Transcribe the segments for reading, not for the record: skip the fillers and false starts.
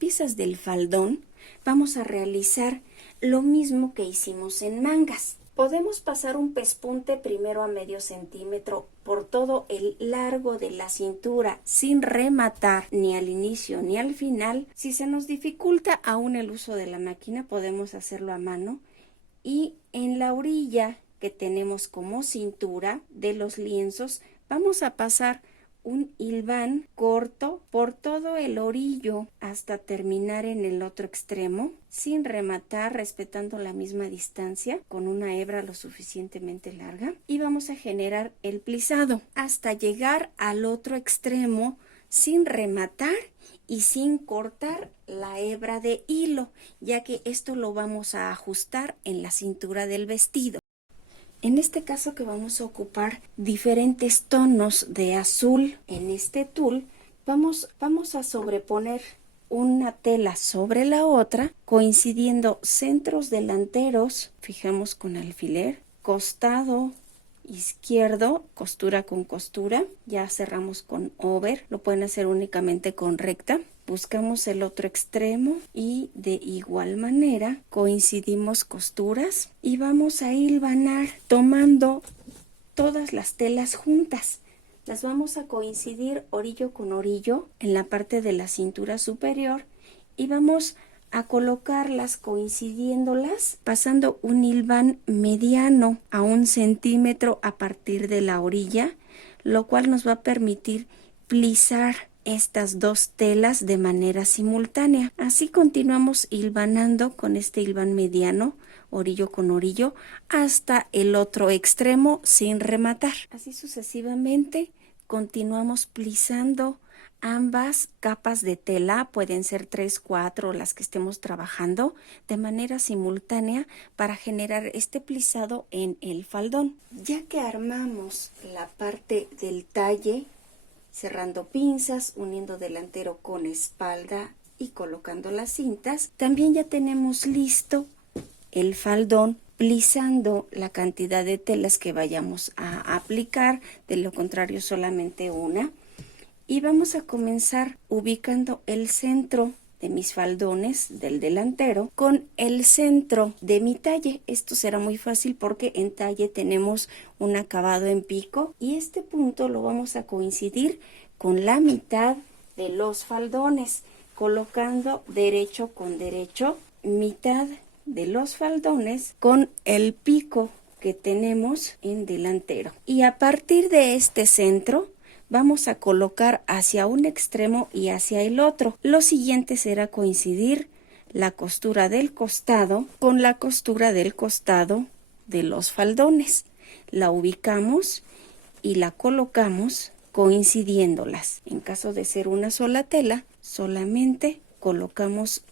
piezas del faldón vamos a realizar lo mismo que hicimos en mangas. Podemos pasar un pespunte primero a medio centímetro por todo el largo de la cintura sin rematar ni al inicio ni al final. Si se nos dificulta aún el uso de la máquina, podemos hacerlo a mano, y en la orilla que tenemos como cintura de los lienzos vamos a pasar un hilván corto por todo el orillo hasta terminar en el otro extremo, sin rematar, respetando la misma distancia, con una hebra lo suficientemente larga, y vamos a generar el plisado hasta llegar al otro extremo sin rematar y sin cortar la hebra de hilo, ya que esto lo vamos a ajustar en la cintura del vestido. En este caso que vamos a ocupar diferentes tonos de azul en este tul, vamos a sobreponer una tela sobre la otra, coincidiendo centros delanteros, fijamos con alfiler, costado izquierdo, costura con costura, ya cerramos con over, lo pueden hacer únicamente con recta. Buscamos el otro extremo y de igual manera coincidimos costuras y vamos a hilvanar tomando todas las telas juntas. Las vamos a coincidir orillo con orillo en la parte de la cintura superior y vamos a colocarlas coincidiéndolas, pasando un hilván mediano a 1 centímetro a partir de la orilla, lo cual nos va a permitir plisar estas dos telas de manera simultánea. Así continuamos hilvanando con este hilván mediano, orillo con orillo, hasta el otro extremo sin rematar. Así sucesivamente continuamos plisando ambas capas de tela, pueden ser 3, 4 las que estemos trabajando, de manera simultánea para generar este plisado en el faldón. Ya que armamos la parte del talle, cerrando pinzas, uniendo delantero con espalda y colocando las cintas, también ya tenemos listo el faldón, plisando la cantidad de telas que vayamos a aplicar, de lo contrario solamente una. Y vamos a comenzar ubicando el centro de mis faldones del delantero con el centro de mi talle. Esto será muy fácil porque en talle tenemos un acabado en pico y este punto lo vamos a coincidir con la mitad de los faldones, colocando derecho con derecho, mitad de los faldones con el pico que tenemos en delantero. Y a partir de este centro vamos a colocar hacia un extremo y hacia el otro. Lo siguiente será coincidir la costura del costado con la costura del costado de los faldones. La ubicamos y la colocamos coincidiéndolas. En caso de ser una sola tela, solamente colocamos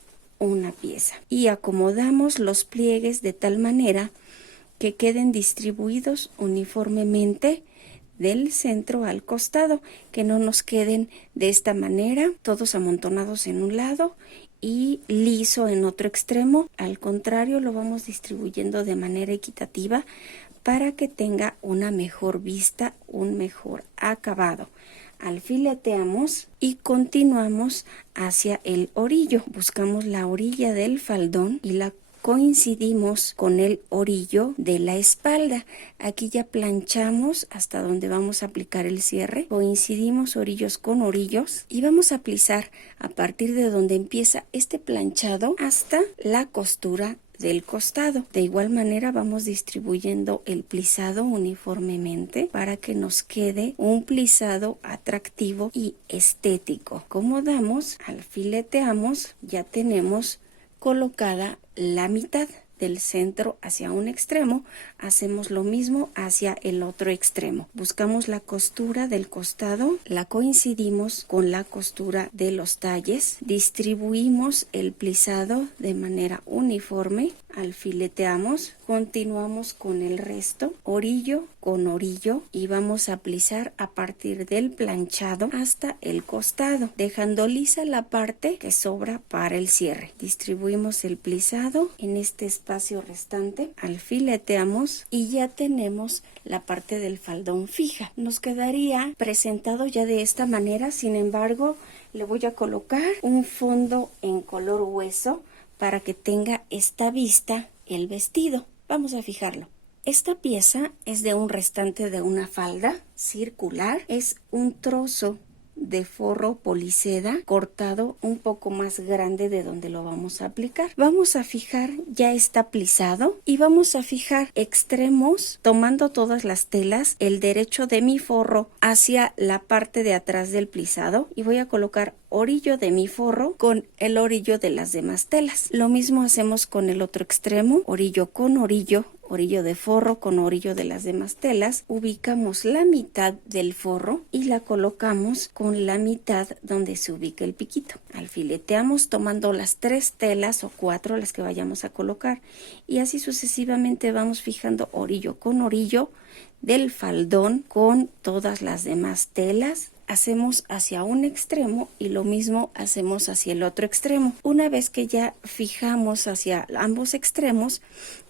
una pieza y acomodamos los pliegues de tal manera que queden distribuidos uniformemente del centro al costado, que no nos queden de esta manera todos amontonados en un lado y liso en otro extremo. Al contrario, lo vamos distribuyendo de manera equitativa para que tenga una mejor vista, un mejor acabado. Alfileteamos y continuamos hacia el orillo. Buscamos la orilla del faldón y la coincidimos con el orillo de la espalda. Aquí ya planchamos hasta donde vamos a aplicar el cierre. Coincidimos orillos con orillos y vamos a plisar a partir de donde empieza este planchado hasta la costura del costado. De igual manera vamos distribuyendo el plisado uniformemente para que nos quede un plisado atractivo y estético. Como damos, alfileteamos, ya tenemos colocada la mitad del centro hacia un extremo, hacemos lo mismo hacia el otro extremo. Buscamos la costura del costado, la coincidimos con la costura de los talles, distribuimos el plisado de manera uniforme, alfileteamos, continuamos con el resto, orillo con orillo, y vamos a alisar a partir del planchado hasta el costado, dejando lisa la parte que sobra para el cierre. Distribuimos el plisado en este espacio restante, alfileteamos y ya tenemos la parte del faldón fija. Nos quedaría presentado ya de esta manera. Sin embargo, le voy a colocar un fondo en color hueso para que tenga esta vista el vestido. Vamos a fijarlo. Esta pieza es de un restante de una falda circular. Es un trozo de forro poliseda cortado un poco más grande de donde lo vamos a aplicar. Vamos a fijar, ya está plisado, y vamos a fijar extremos tomando todas las telas, el derecho de mi forro hacia la parte de atrás del plisado, y voy a colocar orillo de mi forro con el orillo de las demás telas. Lo mismo hacemos con el otro extremo, orillo con orillo, orillo de forro con orillo de las demás telas. Ubicamos la mitad del forro y la colocamos con la mitad donde se ubica el piquito. Alfileteamos tomando las 3 telas o 4, las que vayamos a colocar, y así sucesivamente vamos fijando orillo con orillo del faldón con todas las demás telas. Hacemos hacia un extremo y lo mismo hacemos hacia el otro extremo. Una vez que ya fijamos hacia ambos extremos,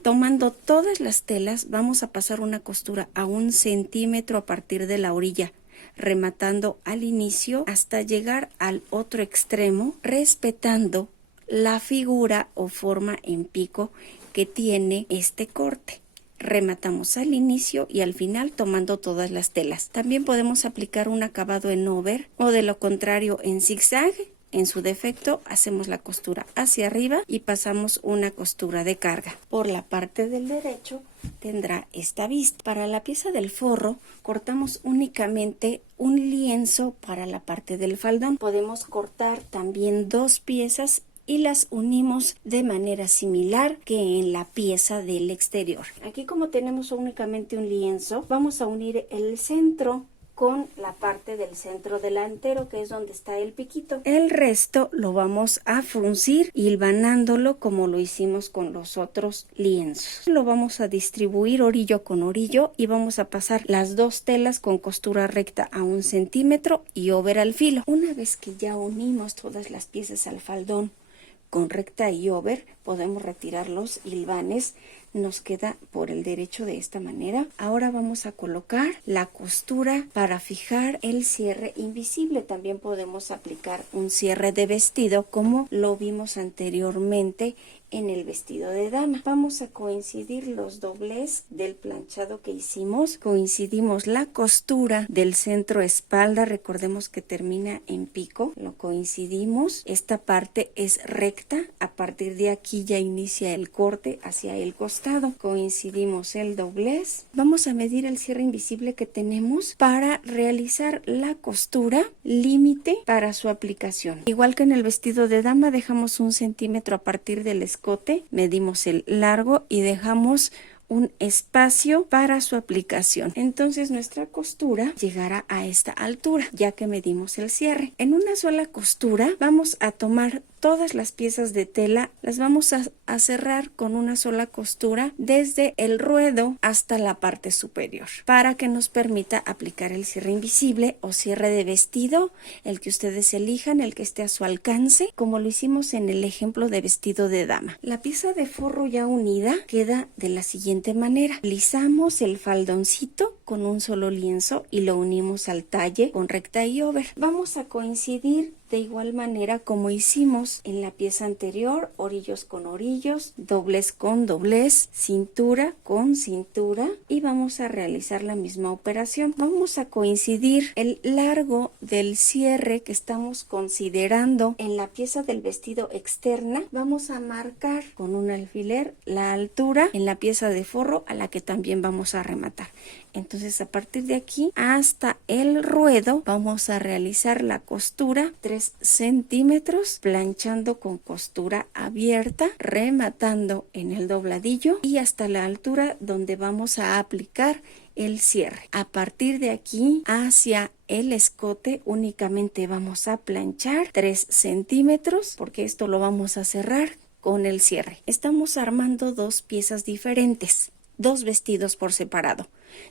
tomando todas las telas, vamos a pasar una costura a 1 centímetro a partir de la orilla, rematando al inicio hasta llegar al otro extremo, respetando la figura o forma en pico que tiene este corte. Rematamos al inicio y al final tomando todas las telas. También podemos aplicar un acabado en over o de lo contrario en zigzag. En su defecto hacemos la costura hacia arriba y pasamos una costura de carga. Por la parte del derecho tendrá esta vista. Para la pieza del forro cortamos únicamente un lienzo para la parte del faldón. Podemos cortar también 2 piezas y las unimos de manera similar que en la pieza del exterior. Aquí, como tenemos únicamente un lienzo, vamos a unir el centro con la parte del centro delantero, que es donde está el piquito. El resto lo vamos a fruncir hilvanándolo como lo hicimos con los otros lienzos. Lo vamos a distribuir orillo con orillo y vamos a pasar las 2 telas con costura recta a 1 centímetro y over al filo. Una vez que ya unimos todas las piezas al faldón con recta y over, podemos retirar los hilvanes. Nos queda por el derecho de esta manera. Ahora vamos a colocar la costura para fijar el cierre invisible. También podemos aplicar un cierre de vestido como lo vimos anteriormente en el vestido de dama. Vamos a coincidir los doblez del planchado que hicimos. Coincidimos la costura del centro espalda, recordemos que termina en pico, lo coincidimos. Esta parte es recta, a partir de aquí ya inicia el corte hacia el costado. Coincidimos el doblez. Vamos a medir el cierre invisible que tenemos para realizar la costura límite para su aplicación. Igual que en el vestido de dama, dejamos 1 centímetro a partir del escote, medimos el largo y dejamos un espacio para su aplicación. Entonces nuestra costura llegará a esta altura, ya que medimos el cierre. En una sola costura vamos a tomar todas las piezas de tela, las vamos a cerrar con una sola costura desde el ruedo hasta la parte superior, para que nos permita aplicar el cierre invisible o cierre de vestido, el que ustedes elijan, el que esté a su alcance, como lo hicimos en el ejemplo de vestido de dama. La pieza de forro ya unida queda de la siguiente manera. Alisamos el faldoncito con un solo lienzo y lo unimos al talle con recta y over. Vamos a coincidir de igual manera como hicimos en la pieza anterior, orillos con orillos, doblez con doblez, cintura con cintura, y vamos a realizar la misma operación. Vamos a coincidir el largo del cierre que estamos considerando en la pieza del vestido externa. Vamos a marcar con un alfiler la altura en la pieza de forro a la que también vamos a rematar. Entonces, a partir de aquí hasta el ruedo vamos a realizar la costura 3 centímetros, planchando con costura abierta, rematando en el dobladillo y hasta la altura donde vamos a aplicar el cierre. A partir de aquí hacia el escote únicamente vamos a planchar 3 centímetros, porque esto lo vamos a cerrar con el cierre. Estamos armando dos piezas diferentes, dos vestidos por separado,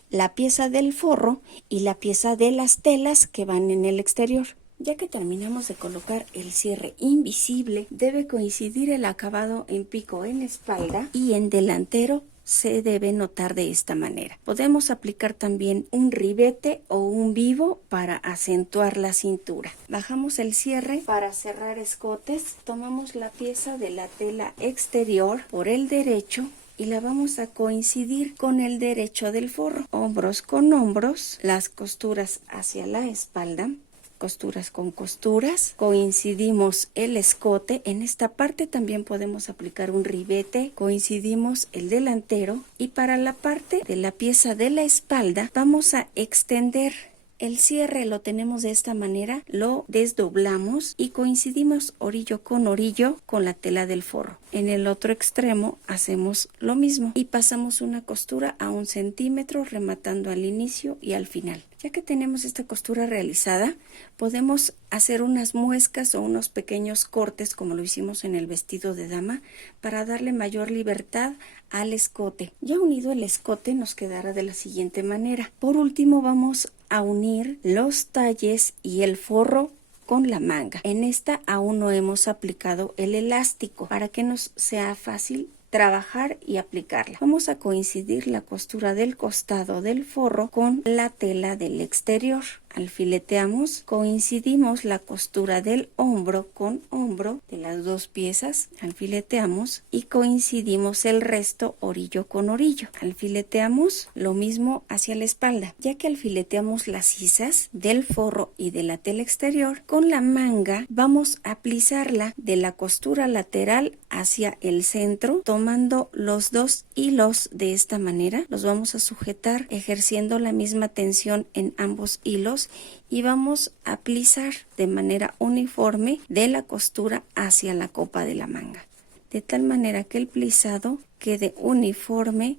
la pieza del forro y la pieza de las telas que van en el exterior. Ya que terminamos de colocar el cierre invisible, debe coincidir el acabado en pico en espalda y en delantero se debe notar de esta manera. Podemos aplicar también un ribete o un vivo para acentuar la cintura. Bajamos el cierre para cerrar escotes, tomamos la pieza de la tela exterior por el derecho y la vamos a coincidir con el derecho del forro. Hombros con hombros, las costuras hacia la espalda, costuras con costuras, coincidimos el escote. En esta parte también podemos aplicar un ribete, coincidimos el delantero y para la parte de la pieza de la espalda vamos a extender el cierre. Lo tenemos de esta manera, lo desdoblamos y coincidimos orillo con la tela del forro. En el otro extremo hacemos lo mismo y pasamos una costura a 1 centímetro rematando al inicio y al final. Ya que tenemos esta costura realizada, podemos hacer unas muescas o unos pequeños cortes como lo hicimos en el vestido de dama para darle mayor libertad al escote. Ya unido el escote nos quedará de la siguiente manera. Por último vamos a unir los talles y el forro con la manga. En esta aún no hemos aplicado el elástico para que nos sea fácil trabajar y aplicarla. Vamos a coincidir la costura del costado del forro con la tela del exterior. Alfileteamos, coincidimos la costura del hombro con hombro de las dos piezas, alfileteamos y coincidimos el resto orillo con orillo. Alfileteamos lo mismo hacia la espalda, ya que alfileteamos las sisas del forro y de la tela exterior. Con la manga vamos a plisarla de la costura lateral hacia el centro, tomando los dos hilos de esta manera. Los vamos a sujetar ejerciendo la misma tensión en ambos hilos y vamos a plisar de manera uniforme de la costura hacia la copa de la manga, de tal manera que el plisado quede uniforme.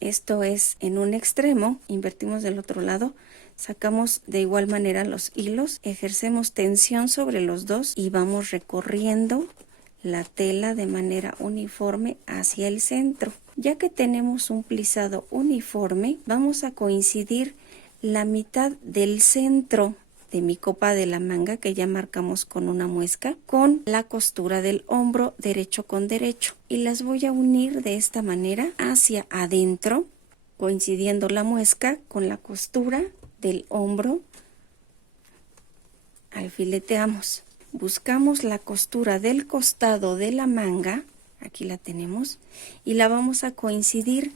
Esto es en un extremo, invertimos del otro lado, sacamos de igual manera los hilos, ejercemos tensión sobre los dos y vamos recorriendo la tela de manera uniforme hacia el centro. Ya que tenemos un plisado uniforme, vamos a coincidir la mitad del centro de mi copa de la manga, que ya marcamos con una muesca, con la costura del hombro derecho con derecho, y las voy a unir de esta manera hacia adentro, coincidiendo la muesca con la costura del hombro. Alfileteamos, buscamos la costura del costado de la manga, aquí la tenemos, y la vamos a coincidir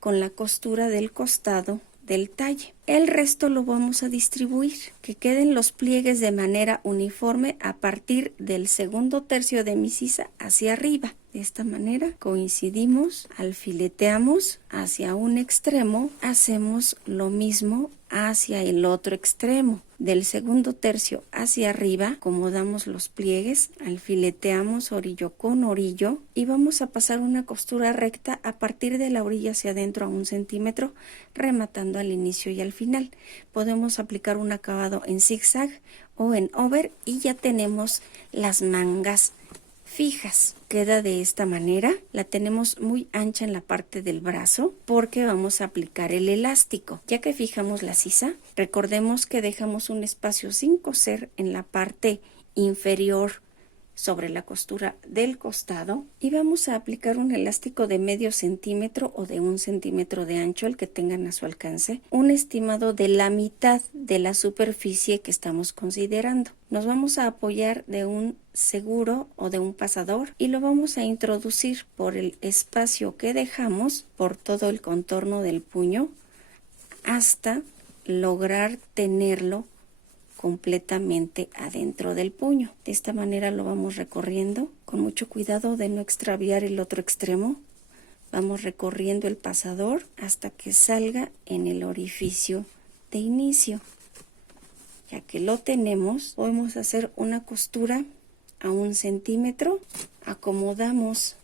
con la costura del costado del talle. El resto lo vamos a distribuir, que queden los pliegues de manera uniforme a partir del segundo tercio de mi sisa hacia arriba. De esta manera coincidimos, alfileteamos hacia un extremo, hacemos lo mismo hacia el otro extremo. Del segundo tercio hacia arriba acomodamos los pliegues, alfileteamos orillo con orillo y vamos a pasar una costura recta a partir de la orilla hacia adentro a 1 centímetro, rematando al inicio y al final. Podemos aplicar un acabado en zigzag o en over y ya tenemos las mangas fijas. Queda de esta manera, la tenemos muy ancha en la parte del brazo porque vamos a aplicar el elástico. Ya que fijamos la sisa, recordemos que dejamos un espacio sin coser en la parte inferior sobre la costura del costado y vamos a aplicar un elástico de medio centímetro o de 1 centímetro de ancho, el que tengan a su alcance, un estimado de la mitad de la superficie que estamos considerando. Nos vamos a apoyar de un seguro o de un pasador y lo vamos a introducir por el espacio que dejamos por todo el contorno del puño hasta lograr tenerlo completamente adentro del puño. De esta manera lo vamos recorriendo con mucho cuidado de no extraviar el otro extremo. Vamos recorriendo el pasador hasta que salga en el orificio de inicio. Ya que lo tenemos, podemos hacer una costura a 1 centímetro, acomodamos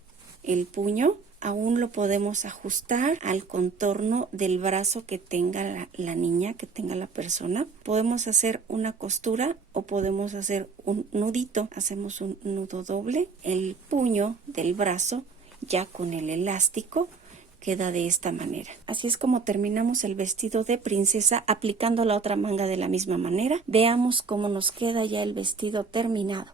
el puño aún lo podemos ajustar al contorno del brazo que tenga la niña, que tenga la persona. Podemos hacer una costura o podemos hacer un nudito. Hacemos un nudo doble. El puño del brazo ya con el elástico queda de esta manera. Así es como terminamos el vestido de princesa, aplicando la otra manga de la misma manera. Veamos cómo nos queda ya el vestido terminado.